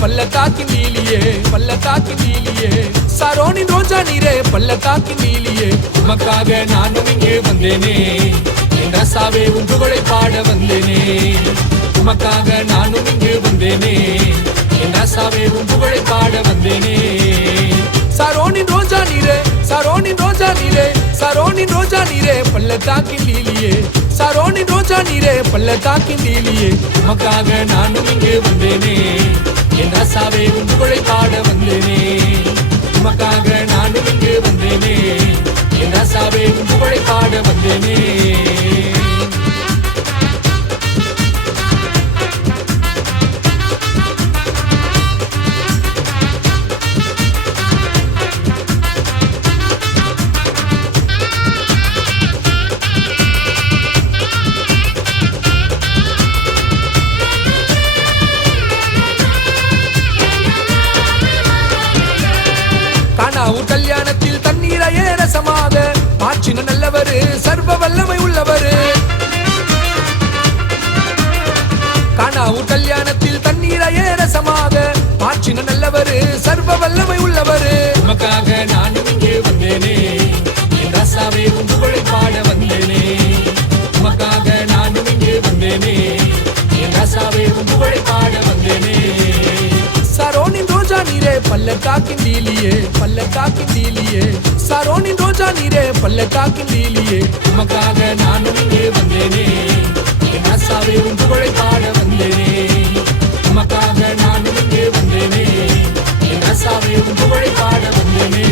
பள்ளத்தாக்கின் நீலியே பள்ளத்தாக்கின் நீலியே சரோனின் ரோஜா நீரே பள்ளத்தாக்கின் நீலியே உமக்காக நானும் இங்கே வந்தேனே என் ரசாவே உன் புகழை பாட வந்தேனே உமக்காக நானும் இங்கே வந்தேனே என் ரசாவே உன் புகழை பாட வந்தேனே சரோனின் ரோஜா நீரே சரோனின் ரோஜா நீரே சரோனின் ரோஜா நீரே பள்ளத்தாக்கின் நீலியே சரோனின் ரோஜா நீரே பள்ளத்தாக்கின் நீலியே உமக்காக நானும் இங்கே வந்தேனே என் ரசாவே உன் புகழை பாட வந்தேனே உமக்காக நானும் இங்கே வந்தேனே என் ரசாவே உன் புகழை பாட வந்தேனே கல்யாணத்தில் தண்ணீரையே ரசமாக மாற்றின நல்லவரு சர்வ வல்லமை உள்ளவரு கானாவு கல்யாணத்தில் தண்ணீரையே ரசமாக மாற்றின நல்லவரு சர்வ வல்லமை உள்ளவரு உமக்காக நானும் இங்கே வந்தேனே என் ரசாவே உன் புகழை பாட வந்தேனே உமக்காக நானும் இங்கே வந்தேனே என் ரசாவே உன் புகழை பாட வந்தேனே சரோனின் ரோஜா நீரே பள்ளத்தாக்கின் நீலியே பள்ளத்தாக்கின் நீலியே சரோனின் ரோஜா நீரே பள்ளத்தாக்கின் நீலியே உமக்காக நானும் இங்கே வந்தேனே என் ரசாவே உன் புகழை பாட வந்தேனே உமக்காக நானும் இங்கே வந்தேனே என் ரசாவே உன் புகழை பாட வந்தேனே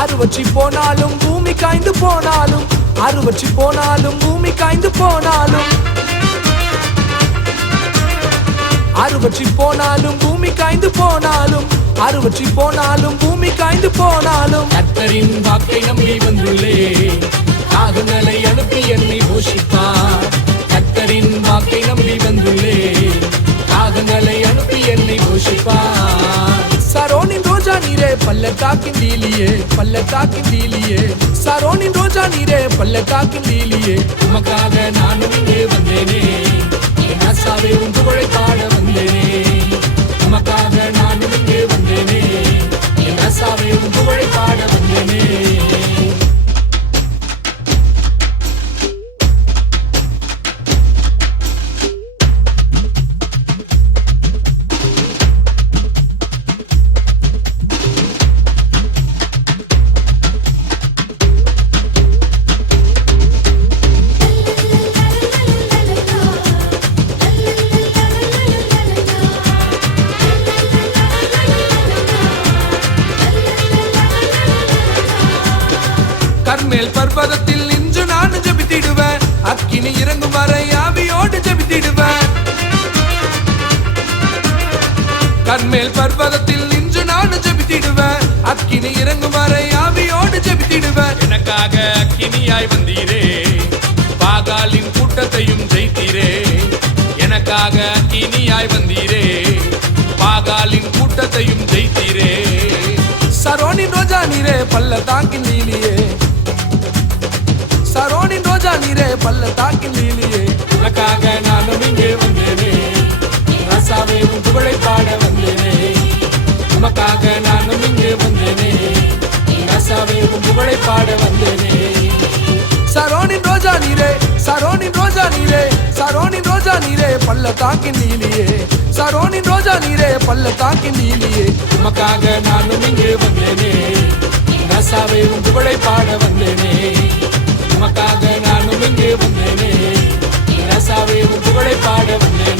அறுவற்றி போனாலும் பூமி காய்ந்து போனாலும் அறுவற்றி போனாலும் பூமி காய்ந்து போனாலும் அறுவற்றி போனாலும் பூமி காய்ந்து போனாலும் அறுவற்றி போனாலும் பூமி காய்ந்து போனாலும் கர்த்தரின் வாக்கை நம்பி வந்துள்ளே காகங்களை அனுப்பி என்னை போஷிப்பார் கர்த்தரின் வாக்கை நம்பி வந்துள்ளே காகங்களை அனுப்பி என்னை போஷிப்பார் சரோனின் ரோஜா நீரே பள்ளத்தாக்கின் நீலியே பள்ளத்தாக்கின் நீலியே சரோனின் ரோஜா நீரே பள்ளத்தாக்கின் நீலியே உமக்காக நானும் இங்கே வந்தேனே என் ரசாவே உன் புகழை பாட வந்தேனே உமக்காக நானும் இங்கே வந்தேனே என் ரசாவே உன் புகழை பாட வந்தேனே கர்மேல் பர்வதத்தில் நின்று நான் ஜெபித்திடுவேன் அக்கினி இறங்கும் வரை ஆவியோடு ஜெபித்திடுவேன் கர்மேல் பர்வதத்தில் நின்று நான் ஜெபித்திடுவேன் அக்கினி இறங்கும் வரை ஆவியோடு ஜெபித்திடுவேன் எனக்காக அக்கினியாய் வந்தீரே பாகாலின் கூட்டத்தையும் ஜெயித்தீரே எனக்காக அக்கினியாய் வந்தீரே பாகாலின் கூட்டத்தையும் ஜெயித்தீரே சரோனின் ரோஜா நீரே பள்ளத்தாக்கின் நீலியே சரோனின் ரோஜா நீரே பள்ளத்தாக்கின் நீலியே உனக்காக நானும் இங்கே வந்தேனே ரசாவே உன் புகழை பாட வந்தேனே உமக்காக நானும் இங்கே வந்தேனே ரசாவே உன் புகழை பாட வந்தேனே சரோனின் ரோஜா நீரே சரோனின் ரோஜா நீரே சரோனின் ரோஜா நீரே பள்ளத்தாக்கின் நீலியே சரோனின் ரோஜா நீரே பள்ளத்தாக்கின் நீலியே உமக்காக நானும் இங்கே வந்தேனே ரசாவே உன் புகழை பாட வந்தேனே உமக்காக நானும் இங்கே வந்தேனே ரசாவே உன் புகழை பாட வந்தேனே